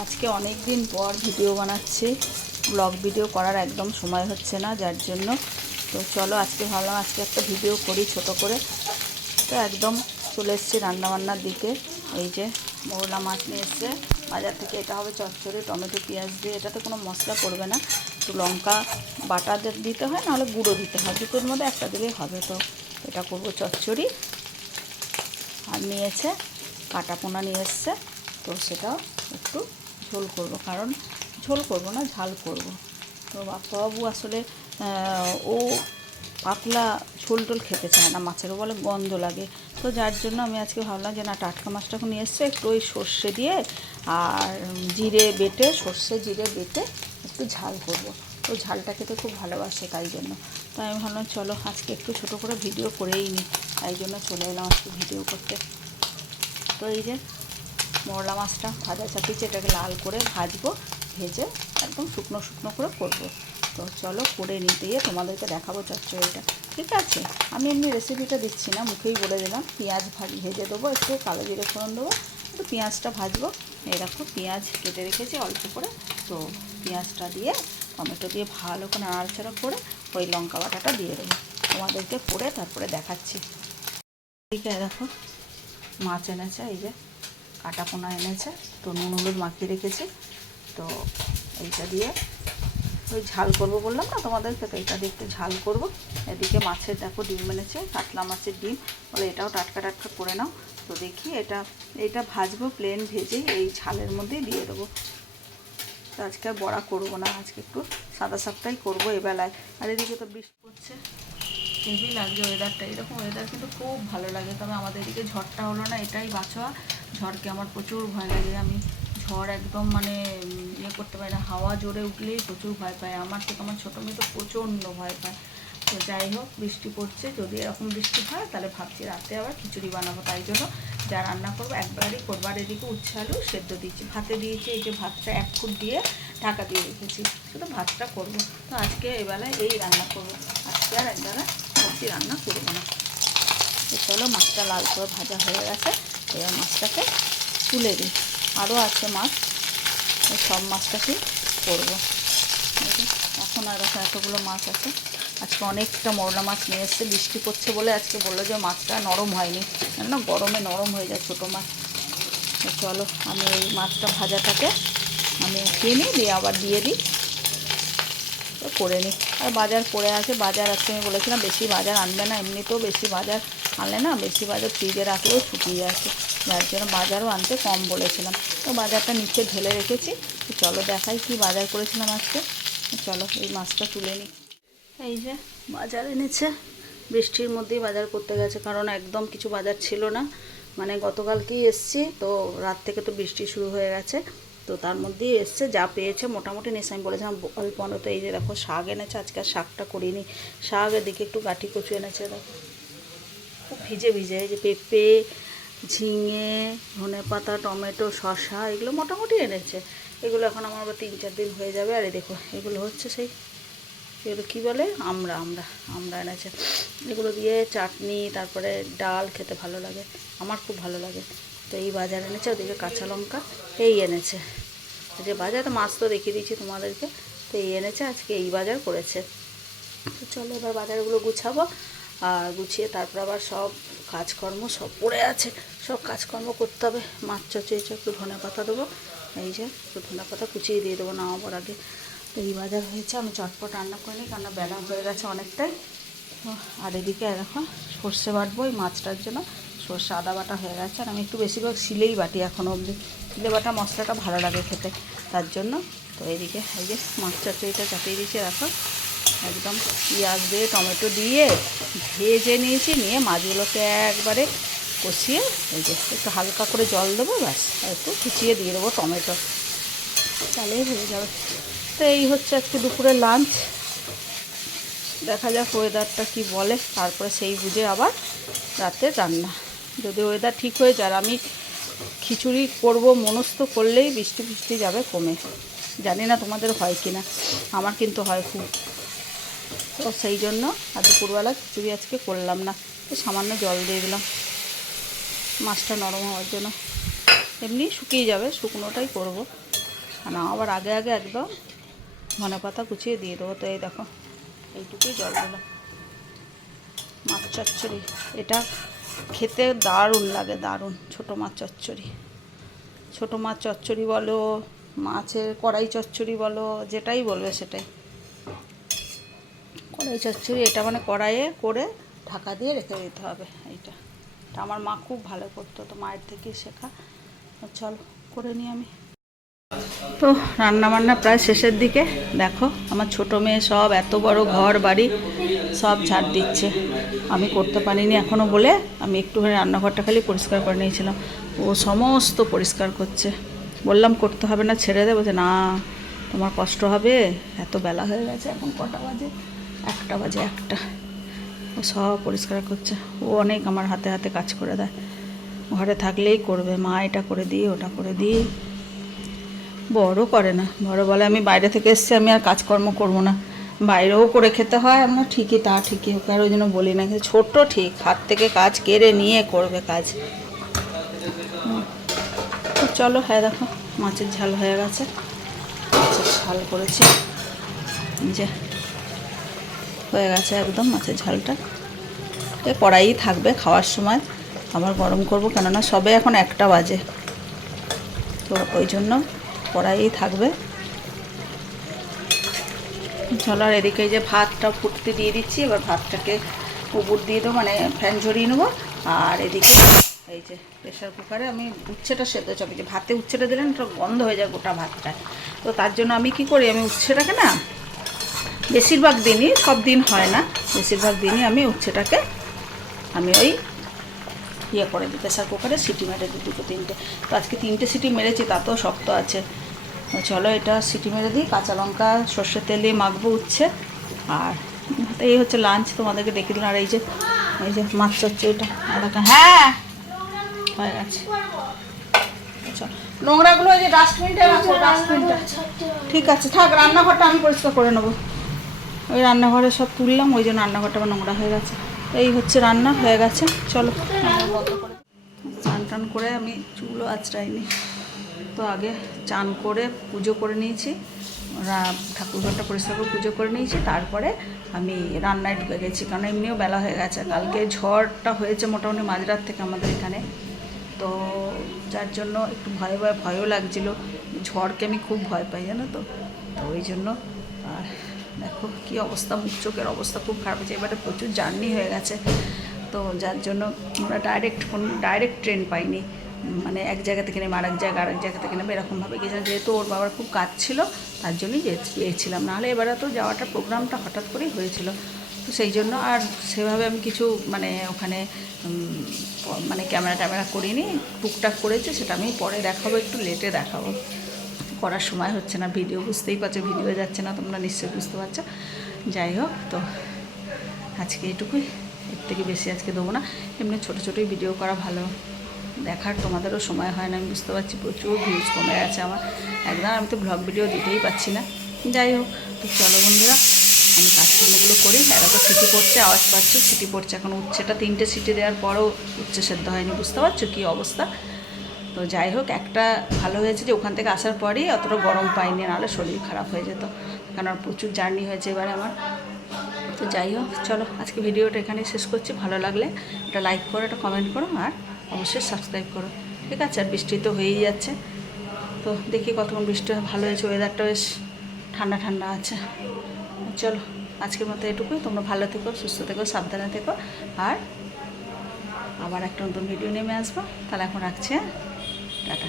আজকে অনেক দিন পর ভিডিও বানাচ্ছি। ব্লগ ভিডিও করার একদম সময় হচ্ছে না, যার জন্য। তো চলো আজকে ভাবলাম আজকে একটা ভিডিও করি ছোট করে। তো একদম চলে এসেছি রান্নাবান্নার দিকে। এই যে মৌলা মাছ নিয়ে এসছে। বাজার থেকে এটা হবে চচ্চড়ি, টমেটো, পেঁয়াজ দিয়ে। এটাতে কোনো মশলা পড়বে না। একটু লঙ্কা বাটা দিতে হয়, নাহলে গুঁড়ো দিতে হয়। দুটোর মধ্যে একটা দিলেই হবে। তো এটা করব চচ্চড়ি। আর নিয়েছে কাটা পোনা নিয়ে এসছে। তো সেটাও একটু ঝোল করব, কারণ ঝোল করব না, ঝাল করব। তো বাপ্পাবাবু আসলে ও পাতলা ঝোল টোল খেতে চায় না, মাছেরও বলে গন্ধ লাগে। তো যার জন্য আমি আজকে ভাবলাম যে, না, টাটকা মাছটা এখন এসছে, একটু ওই সর্ষে দিয়ে আর জিরে বেটে, সর্ষে জিরে বেটে একটু ঝাল করব। তো ঝালটা খেতে খুব ভালোবাসে তাই জন্য। তো আমি ভাবলাম, চলো, আজকে একটু ছোটো করে ভিডিও করেই নিই তাই জন্য চলে এলাম আজকে ভিডিও করতে। তো এই যে মরলা মাছটা ভাজা চাপিয়েছে এটাকে লাল করে ভাজবো, ভেজে একদম শুকনো শুকনো করে করব। তো চলো করে নিতে গিয়ে তোমাদেরকে দেখাবো চচ্চড়িটা। ঠিক আছে? আমি এমনি রেসিপিটা দিচ্ছি না, মুখেই বলে দিলাম। পেঁয়াজ ভাজ ভেজে দেবো, একটু কালো জিরে ফোড়ন দেবো, একটু পেঁয়াজটা ভাজবো। দেখো, পেঁয়াজ কেটে রেখেছি অল্প করে। তো পেঁয়াজটা দিয়ে টমেটো দিয়ে ভালো করে নাড়াচাড়া করে ওই লঙ্কা বাটাটা দিয়ে দেবো। তোমাদেরকে করে তারপরে দেখাচ্ছি। ঠিক আছে দেখো, মাছ এনেছে, এই যে। কাটা পোনা এনেছে, তো নুন হলুদ মাখিয়ে রেখেছি। তো এইটা দিয়ে ওই ঝাল করব বললাম না তোমাদেরকে, তো এটা দিয়ে একটু ঝাল করব। এদিকে মাছের দেখো ডিম এনেছে, কাতলা মাছের ডিম। বলে এটাও টাটকা টাটকা করে নাও। তো দেখি এটা এটা ভাজবো প্লেন ভেজে এই ঝালের মধ্যেই দিয়ে দেবো। তো আজকে আর বড়া করব না, আজকে একটু সাদা সাপটাই করব এবেলায় আর এদিকে তো বৃষ্টি পড়ছে। হেভি লাগছে ওয়েদারটা এরকম ওয়েদার কিন্তু খুব ভালো লাগে, তবে আমাদের এদিকে ঝড়টা হলো না, এটাই বাঁচোয়া। ঝড়কে আমার প্রচুর ভয় লাগে। আমি ঝড় একদম মানে ইয়ে করতে পারি না। হাওয়া জোরে উঠলেই প্রচুর ভয় পায়। আমার থেকে আমার ছোটো মেয়ে তো প্রচণ্ড ভয় পায়। তো যাই হোক, বৃষ্টি পড়ছে। যদি এরকম বৃষ্টি হয়, তাহলে ভাবছি রাতে আবার খিচুড়ি বানাবো। তাই জন্য যা রান্না করব, একবারই করব আর এদিকে উচ্ছে আলু সেদ্ধ দিচ্ছি ভাতে দিয়েছি এই যে ভাতটা এক ফুট দিয়ে ঢাকা দিয়ে রেখেছি। শুধু ভাতটা করব। তো আজকে এবেলায় এই রান্না করব। আজকে আর একবেলা সবজি রান্না করব না। চলো, মাছটা লাল করে ভাজা হয়ে গেছে। এবার মাছটাকে তুলে দিই। আরও আছে মাছ, এই সব মাছটাকেই করব। এখন আর এতগুলো মাছ আছে। আজকে অনেকটা মরলা মাছ নিয়ে এসছে, বৃষ্টি পড়ছে বলে আজকে বলল যে মাছটা নরম হয়নি। না গরমে নরম হয়ে যায় ছোটো মাছ। চলো, আমি এই মাছটা ভাজাটাকে আমি উঠিয়ে নিই, দিয়ে আবার দিয়ে দিই। করে নিই আর বাজার পড়ে আছে, বাজার আজকে আমি বলেছিলাম বেশি বাজার আনবে না, এমনিতেও বেশি বাজার আনলে না, বেশি বাজার ফ্রিজে রাখলেও শুকিয়ে যাচ্ছে যার জন্য বাজারও আনতে কম বলেছিলাম। তো বাজারটা নিচে ঢেলে রেখেছি, তো চলো দেখাই কি বাজার করেছিলাম আজকে। চলো এই মাছটা তুলে নিই এই যে বাজার এনেছে, বৃষ্টির মধ্যেই বাজার করতে গেছে, কারণ একদম কিছু বাজার ছিল না। মানে গতকালকেই এসছি, তো রাত থেকে তো বৃষ্টি শুরু হয়ে গেছে। তো তার মধ্যেই এসছে, যা পেয়েছে। মোটামুটি নিস আমি বলেছিলাম অল্প অল্প এই যে দেখো, শাক এনেছে, আজকে আর শাকটা করিনি। শাক এদিকে একটু গাঠি কচু এনেছে, দেখো। খুব ভিজে ভিজে, এই যে পেঁপে, ঝিঙে, ধনে পাতা, টমেটো, শসা, এগুলো মোটামুটি এনেছে। এগুলো এখন আমার আবার তিন চার দিন হয়ে যাবে। আর দেখো, এগুলো হচ্ছে সেই, এগুলো কী বলে? আমরা আমরা আমরা এনেছে। এগুলো দিয়ে চাটনি, তারপরে ডাল খেতে ভালো লাগে। আমার খুব ভালো লাগে। তো এই বাজার এনেছে, ওদিকে কাঁচা লঙ্কা, এই এনেছে। যে বাজার মাছ তো দেখিয়ে দিয়েছি তোমাদেরকে, তো এই এনেছে, আজকে এই বাজার করেছে। তো চলো এবার বাজারগুলো গুছাবো, আর গুছিয়ে তারপর আবার সব কাজকর্ম সব পড়ে আছে। সব কাজকর্ম করতে হবে, মাছ চচেছে একটু ধনে পাতা দেবো। এই যে, একটু ধনে পাতা কুচিয়ে দিয়ে দেবো নামাবার আগে। তো এই বাজার হয়েছে, আমি চটপট রান্না করে নিই কারণ বেলা হয়ে গেছে অনেকটাই। আর এদিকে এখন সর্ষে বাটবো এই মাছটার জন্য। সর্ষে আদা বাটা হয়ে গেছে। আর আমি একটু বেশিরভাগ শিলেই বাটি এখনও অবধি। শিলে বাটা মশলাটা ভালো লাগে খেতে, তার জন্য। তো এদিকে এই যে মাছ চচ্চড়িটা চাপিয়ে দিয়েছি, দেখো। একদম পেঁয়াজ দিয়ে, টমেটো দিয়ে ভেজে নিয়েছি, নিয়ে মাছগুলোকে একবারে কষিয়ে এই যে একটু হালকা করে জল দেবো, ব্যাস, একটু কুচিয়ে দিয়ে দেবো টমেটো। তাহলেই হয়ে যাবে। তো এই হচ্ছে একটু দুপুরে লাঞ্চ দেখা যাক ওয়েদারটা কি বলে, তারপরে সেই বুঝে আবার রাতে রান্না। যদি ওয়েদার ঠিক হয়ে যায় আর আমি খিচুড়ি করব, মনস্থ করলেই বৃষ্টি বৃষ্টি যাবে কমে। জানি না তোমাদের হয় কি না আমার কিন্তু হয় খুব। তো সেই জন্য আর দুপুরবেলা খিচুড়ি আজকে করলাম না সামান্য জল দিয়ে দিলাম। মাছটা নরম হওয়ার জন্য। এমনি শুকিয়ে যাবে, শুকনোটাই করব। আর না, আবার আগে আগে একদম ধনে পাতা কুচিয়ে দিয়ে দেবো। তো এই দেখো, এইটুকুই জল দিলাম। মাছ চচ্চড়ি, এটা খেতে দারুণ লাগে, দারুণ। ছোটো মাছ চচ্চড়ি। ছোটো মাছ চচ্চড়ি বলো, মাছের কড়াই চচ্চড়ি বলো, যেটাই বলবে সেটাই। কড়াই চচ্চড়ি, এটা মানে কড়াইয়ে করে ঢাকা দিয়ে রেখে দিতে হবে এইটা। আমার মা খুব ভালো করতো, তো মায়ের থেকেই শেখা। চল, করে নিই আমি। তো রান্না বান্না প্রায় শেষের দিকে। দেখো, আমার ছোট মেয়ে সব এত বড় ঘর বাড়ি, সব ঝাড় দিচ্ছে। আমি করতে পারিনি এখনও বলে আমি একটুখানি রান্নাঘরটা খালি পরিষ্কার করে নিয়েছিলাম। ও সমস্ত পরিষ্কার করছে। বললাম, করতে হবে না, ছেড়ে দেবো। যে, না, তোমার কষ্ট হবে। এত বেলা হয়ে গেছে, এখন কটা বাজে? একটা বাজে একটা। ও সব পরিষ্কার করছে। ও অনেক আমার হাতে হাতে কাজ করে দেয়। ঘরে থাকলেই করবে। মা এটা করে দিই, ওটা করে দিই। বড় করে না। বড় বলে আমি বাইরে থেকে এসছি, আমি আর কাজকর্ম করব না। বাইরেও করে খেতে হয় আমরা ঠিকই তা ঠিকই ওকে আর ওই জন্য বলি না। কিন্তু ছোট্ট ঠিক, হাত থেকে কাজ কেড়ে নিয়ে করবে কাজ। চলো হ্যাঁ দেখো, মাছের ঝাল হয়ে গেছে। মাছের ঝাল করেছি। যে, হয়ে গেছে একদম মাছের ঝালটা। এ কড়াই থাকবে খাওয়ার সময়, আবার গরম করব, কেননা সবে এখন একটা বাজে। তো ওই জন্য কড়াই থাকবে। চলো, আর এদিকে যে ভাতটা ফুটতে দিয়ে দিচ্ছি, এবার ভাতটাকে উপর দিয়ে দেবো মানে ফ্যান ঝরিয়ে নেব। আর এদিকে এই যে প্রেশার কুকারে আমি উচ্ছেটা সেদ্ধ, চাপি যে ভাতে উচ্ছেটা দিলেন একটা গন্ধ হয়ে যায় গোটা ভাতটা। তো তার জন্য আমি কি করি, আমি উচ্ছেটাকে না, বেশিরভাগ দিনই, সব দিন হয় না, বেশিরভাগ দিনই আমি উচ্ছেটাকে, আমি ওই ইয়ে করে দিই প্রেশার কুকারে সিটি মেরে দিই দুটো তিনটে। তো আজকে তিনটে সিটি মেরেছি, তাতেও শক্ত আছে। চলো এটা সিটি মেরে দিই, কাঁচা লঙ্কা সর্ষের তেল মাখবো উচ্ছে। আর এই হচ্ছে লাঞ্চ তোমাদেরকে দেখে দিলাম। আর এই যে এই যে মাছ চচ্ছে এটা হ্যাঁ হয়ে গেছে। নোংরাগুলো ওই যে ডাস্টবিনটা রাখো ডাস্টবিনটা ঠিক আছে, থাক, রান্নাঘরটা আমি পরিষ্কার করে নেব। ওই রান্নাঘরে সব তুললাম, ওই জন্য রান্নাঘরটা নোংরা হয়ে গেছে। এই হচ্ছে রান্না, হয়ে গেছে, চলো। স্নান টান করে আমি চুলও আঁচড়াইনি। তো আগে চান করে পুজো করে নিয়েছি। ঠাকুরঘরটা পরিষ্কার করে পুজো করে নিয়েছি। তারপরে আমি রান্নায় ঢুকে গেছি, কারণ এমনিও বেলা হয়ে গেছে। কালকে ঝড়টা হয়েছে মোটামুটি মাঝরাত থেকে আমাদের এখানে। তো যার জন্য একটু ভয় ভয় ভয়ও লাগছিল। ঝড়কে আমি খুব ভয় পাই, জানো তো? তো ওই জন্য আর দেখো কী অবস্থা, মুখ চোখের অবস্থা খুব খারাপ হয়েছে। এবারে প্রচুর জার্নি হয়ে গেছে। তো যার জন্য আমরা ডাইরেক্ট কোন ডাইরেক্ট ট্রেন পাইনি। মানে এক জায়গা থেকে নেমে আরেক জায়গা আরেক জায়গা থেকে নেমে এরকমভাবে গিয়েছিলাম। যেহেতু ওর বাবার খুব কাজ ছিল, তার জন্যই গিয়েছিলাম। নাহলে এবারে তো যাওয়াটা প্রোগ্রামটা হঠাৎ করেই হয়েছিল। তো সেই জন্য আর সেভাবে আমি কিছু মানে ওখানে মানে ক্যামেরা ট্যামেরা করিনি। টুকটাক করেছে, সেটা আমি পরে দেখাবো, একটু লেটে দেখাবো। করার সময় হচ্ছে না, ভিডিও বুঝতেই পারছ, ভিডিও যাচ্ছে না, তোমরা নিশ্চয়ই বুঝতে পারছ। যাই হোক, তো আজকে এটুকুই, এর থেকে বেশি আজকে দেবো না। এমনি ছোটো ছোটোই ভিডিও করা ভালো। দেখার তোমাদেরও সময় হয় না, আমি বুঝতে পারছি, প্রচুর ভিউজ কমে গেছে আমার। একদম আমি তো ব্লগ ভিডিও দিতেই পারছি না। যাই হোক, তো চলো বন্ধুরা, আমি কাজকর্মগুলো করি। এরা তো সিটি পড়ছে, আওয়াজ পাচ্ছ, সিটি পড়ছে। এখন উচ্ছেটা তিনটে সিটি দেওয়ার পরও উচ্ছে সেদ্ধ হয়নি, বুঝতে পারছ কী অবস্থা? তো যাই হোক, একটা ভালো হয়েছে যে ওখান থেকে আসার পরেই অতটা গরম পাইনি, নাহলে শরীর খারাপ হয়ে যেত। কারণ প্রচুর জার্নি হয়েছে এবারে আমার। তো যাই হোক, চলো আজকে ভিডিওটা এখানে শেষ করছি। ভালো লাগলে একটা লাইক করো, একটা কমেন্ট করো, আর অবশ্যই সাবস্ক্রাইব করো। ঠিক আছে, আর বৃষ্টি তো হয়েই যাচ্ছে। তো দেখি কতক্ষণ বৃষ্টি ভালো হয়েছে ওয়েদারটা বেশ ঠান্ডা ঠান্ডা আছে। চলো, আজকের মতো এটুকুই। তোমরা ভালো থেকো, সুস্থ থেকো, সাবধানে থেকো। আর আবার একটা নতুন ভিডিও নেমে আসব। তাহলে এখন রাখছি হ্যাঁ? টাটা।